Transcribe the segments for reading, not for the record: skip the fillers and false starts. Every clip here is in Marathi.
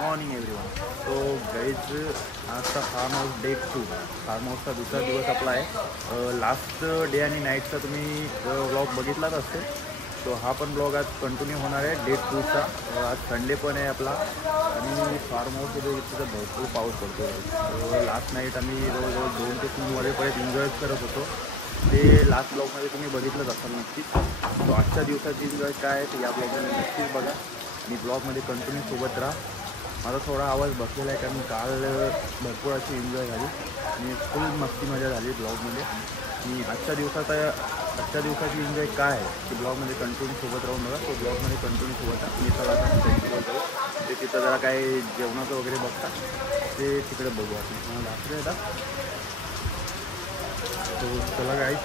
Morning everyone. तो गाईज आजचा फार्म हाऊस डे 2, फार्म हाऊसचा दुसरा दिवस आपला आहे. लास्ट डे आणि नाईटचा तुम्ही ब्लॉग बघितलाच असेल. तो हा पण ब्लॉग आज कंटिन्यू होणार आहे डे 2चा. आज संडे पण आहे आपला आणि फार्म हाऊसमध्ये तिथं भरपूर पाऊस पडतो. लास्ट नाईट आम्ही जवळजवळ 2 ते 3 वाजेपर्यंत एन्जॉय करत होतो. ते लास्ट ब्लॉगमध्ये तुम्ही बघितलंच असाल नक्कीच. तो आजच्या दिवसाची एन्जॉय काय आहे ते या ब्लॉगमध्ये नक्कीच बघा आणि ब्लॉगमध्ये कंटिन्यू सोबत राहा. माझा थोडा आवाज बसलेला आहे कारण काल भरपूर अशी एन्जॉय झाली आणि फुल मस्ती मजा झाली ब्लॉगमध्ये. आणि आजच्या दिवसाची एन्जॉय काय आहे ते ब्लॉगमध्ये कंटिन्यू सोबत राहून बघा. तो ब्लॉगमध्ये कंटिन्यू सोबत राहा. मी चला आता ते तिथं जरा काय जेवणाचं वगैरे बघता ते तिकडे बघू आपण. रात्री येतात तो चला गाईज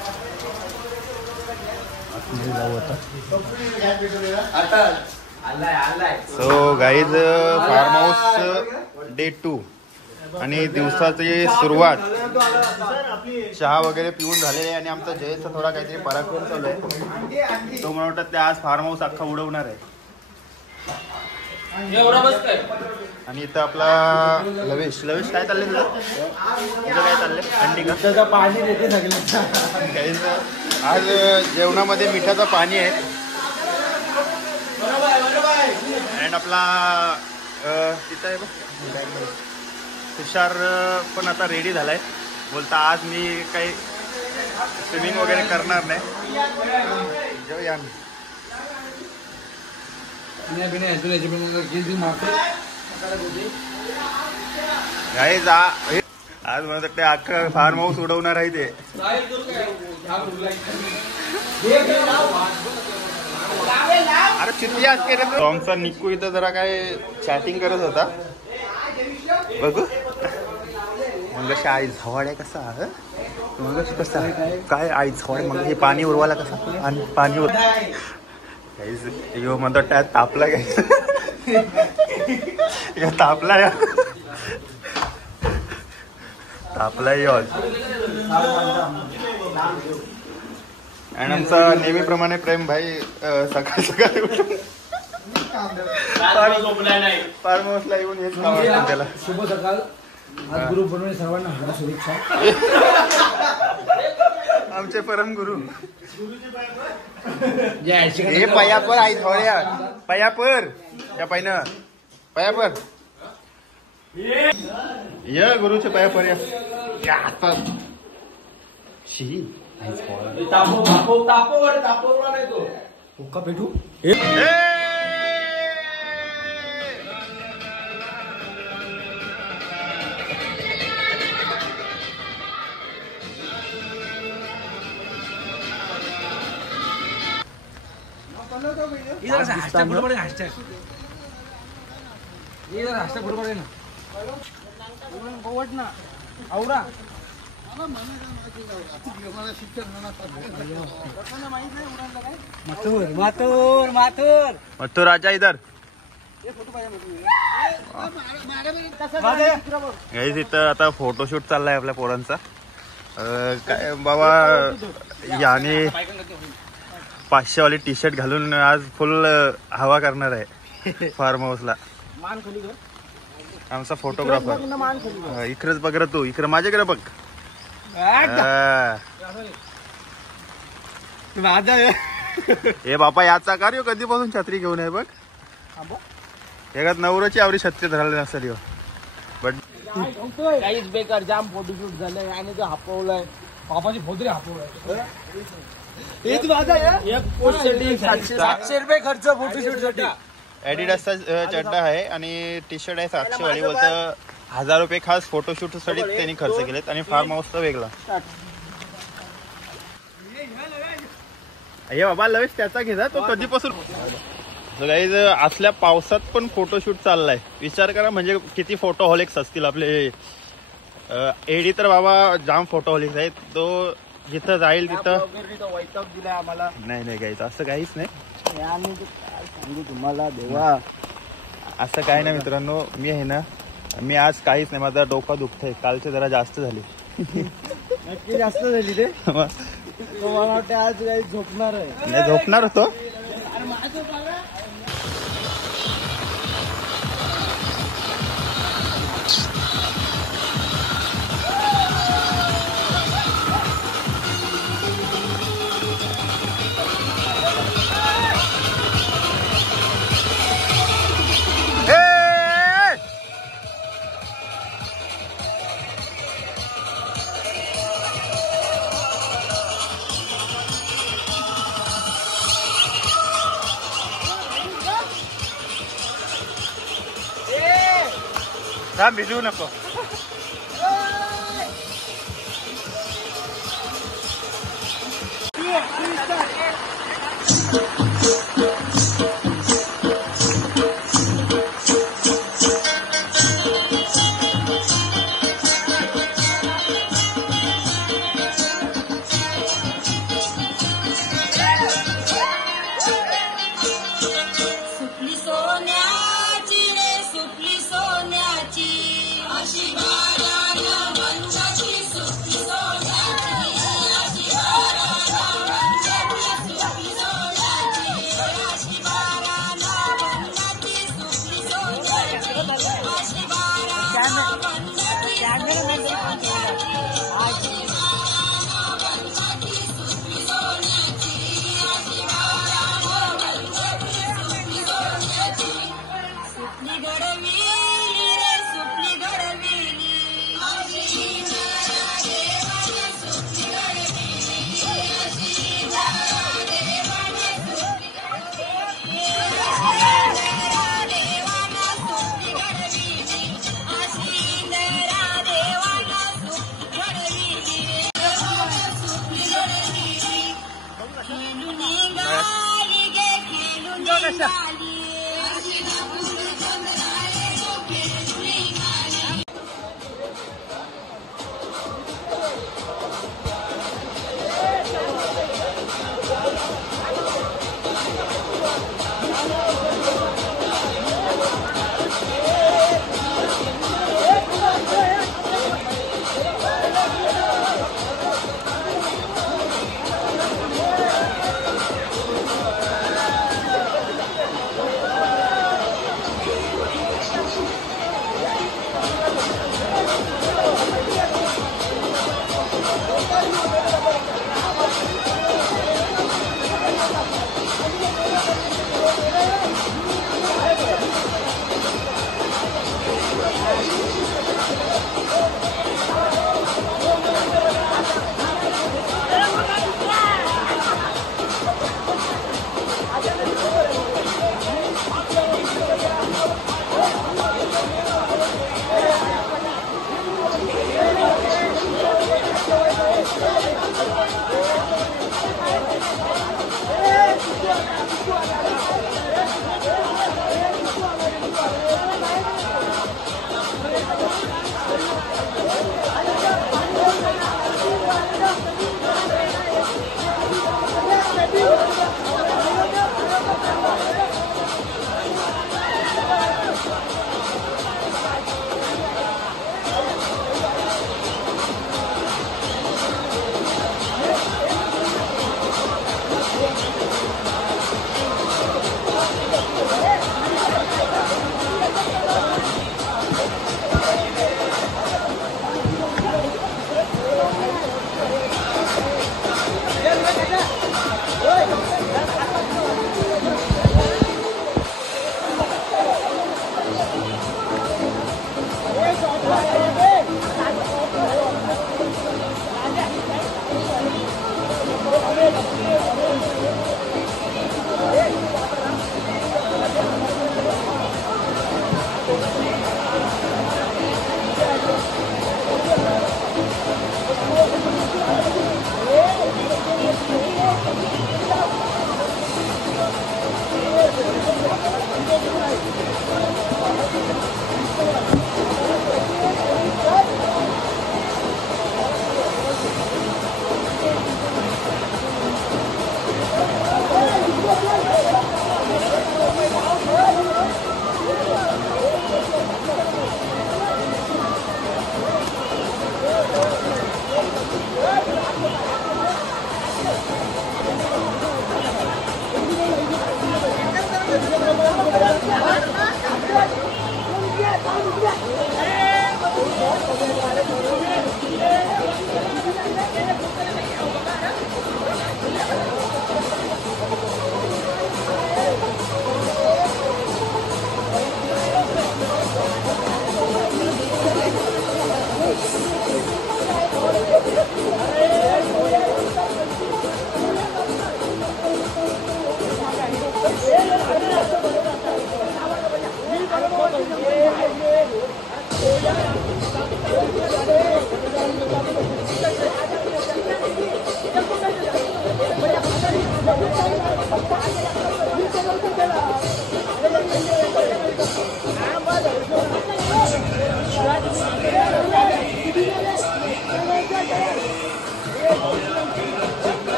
जाऊ आता. So guys farm house day 2 आणि दिवसाची सुरुवात चहा वगैरे पिऊन झालेले आहे आणि आमचा जयचा थोडा काहीतरी पराक्रम चालू आहे. तो मला वाटतं ते आज फार्म हाऊस अख्खा उडवणार आहे. आणि इथं आपला लवेश काय चाललंय तुझं? काय चाललंय? अंडी का पाणी देते सगळे. आज जेवणामध्ये मिठाचं पाणी आहे. अँड आपला तिथं आहे बघ तुषार पण आता रेडी झालाय. बोलता आज मी काही स्विमिंग वगैरे करणार नाही. जेवूया आज मला वाटतं अख्खं फार्म हाऊस उडवणार आहे ते. अरे चित्ती आज केलं सॉंगचा निकू इथं जरा काय चॅटिंग करत होता बघू. मग आई झवाड आहे कसा मग कसा काय आई झवाड मग हे पाणी उरवायला कसा आणि पाणी यो म्हणतो त्यात तापला काय तापला या तापला यो. आणि आमचा नेहमीप्रमाणे प्रेम भाई सकाळी उठून फार्म हाऊसला येऊन हेच काम त्याला. शुभ सकाळ. आज ग्रुप बनवणे सर्वांना शुभेच्छा. आमचे परम गुरु हे पयापर आई थोड्या पयापर या पाहिनं पयापर या गुरुचे पयापर या शी भेटू. मथुर राजा इधर इथं आता फोटोशूट चाललाय आपल्या पोरांचा. काय बाबा याने 500 वाली टी शर्ट घालून आज फुल हवा करणार आहे फार्म हाऊसला. आमचा फोटोग्राफर इकडेच बघ रे तू. इकडे माझ्याकडे बघ. हे बापा याचा कार्य कधीपासून छत्री घेऊन आहे बघ. एकात नवऱ्याची आवडी छत्री धरायला नसेल. बट काहीच बेकार जाम फोटोशूट झालंय आणि जो हापवलाय बापाची फोटो हापवलाय. 700 रुपये खर्च फोटोशूट साठी. ऍडिडासचा चड्डा आहे आणि टी शर्ट आहे 700 वाली. बोलतं 1000 रुपये खास फोटोशूट साठी त्यांनी खर्च केलेत आणि फार्म हाऊसचा वेगळा. हे बाबा लवेश त्याचा घेता तो कधीपासून. गाईज असल्या पावसात पण फोटोशूट चाललाय. विचार करा म्हणजे किती फोटोहॉलिक्स असतील आपले. एडी तर बाबा जाम फोटोहॉलिक्स आहेत. तो जिथं जाईल तिथं दिलाय आम्हाला. नाही गाईज असं काहीच नाही. सांगू तुम्हाला देवा असं काय नाही मित्रांनो. मी आहे ना मी आज काहीच नाही. माझा डोका दुखतंय. कालचे जरा जास्त झाली. नक्की जास्त झाली रे. मला वाटतं आज झोपणार आहे. नाही झोपणार होतो. थांब भिजवू नको.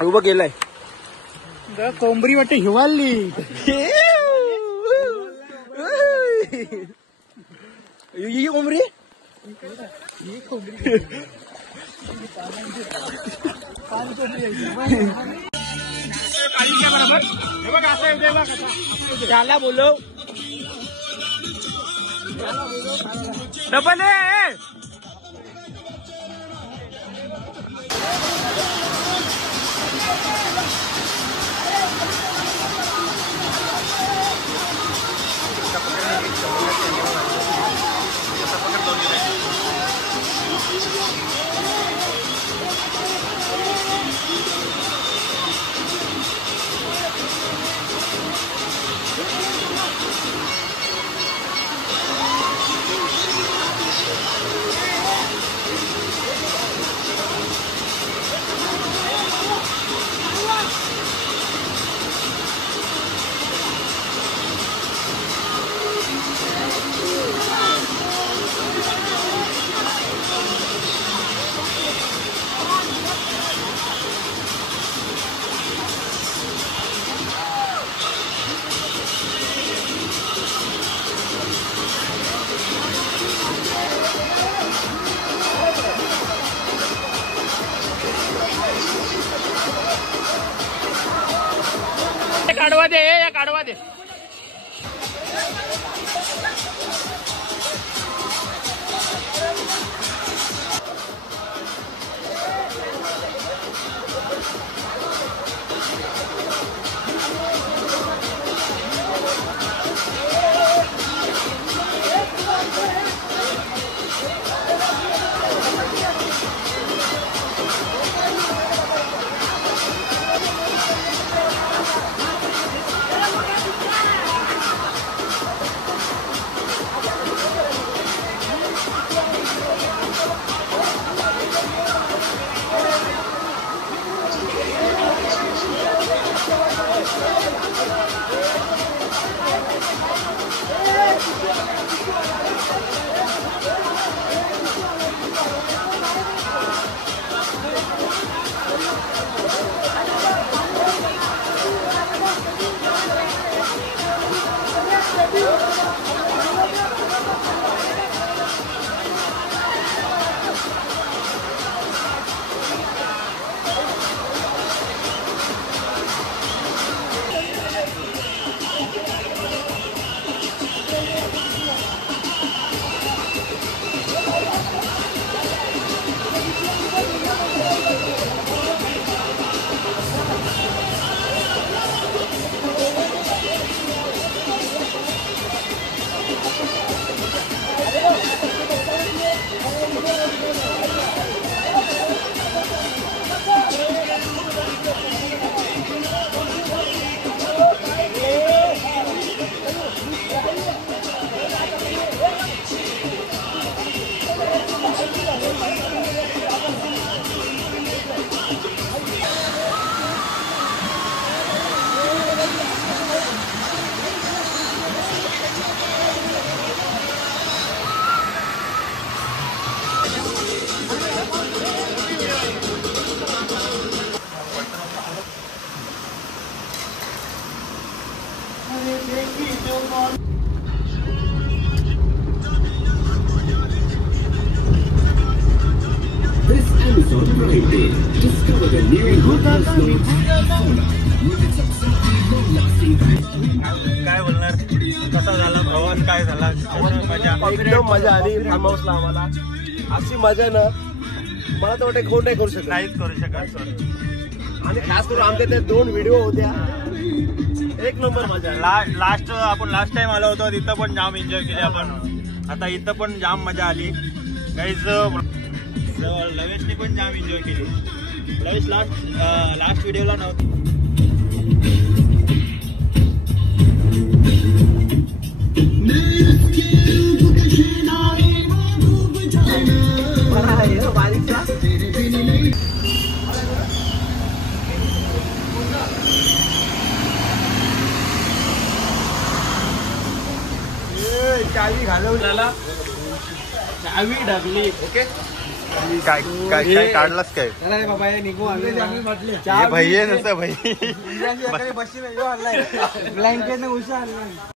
उभं केलंय कोंबरी वाटते हिवाळली ही कोंबरी त्याला बोलव double This Amazon Prime Day, discover the new काय बोलणार कसा झाला प्रवास काय झाला मजा एकदम मजा आली फार्म हाऊसला आम्हाला अशी मजा ना मला तर वाटतं कोण नाही करू शकत नाहीच करू शकत आणि खास करून आमच्या त्या 2 व्हिडिओ होत्या एक नंबर मजा लास्ट आपण लास्ट टाइम आलो होतो तिथं पण जाम एन्जॉय केले आपण आता इथं पण जाम मजा आली काहीच लवेशने पण जाम एन्जॉय केली लवेश लास्ट व्हिडिओला नव्हती चावी घालवल्याला चावी ढकली ओके काय काय काय काढलास काय चला रे बाबा हे निघू आम्ही म्हटले हे भाई आहे नसतं भाई बसली ब्लँकेट उशा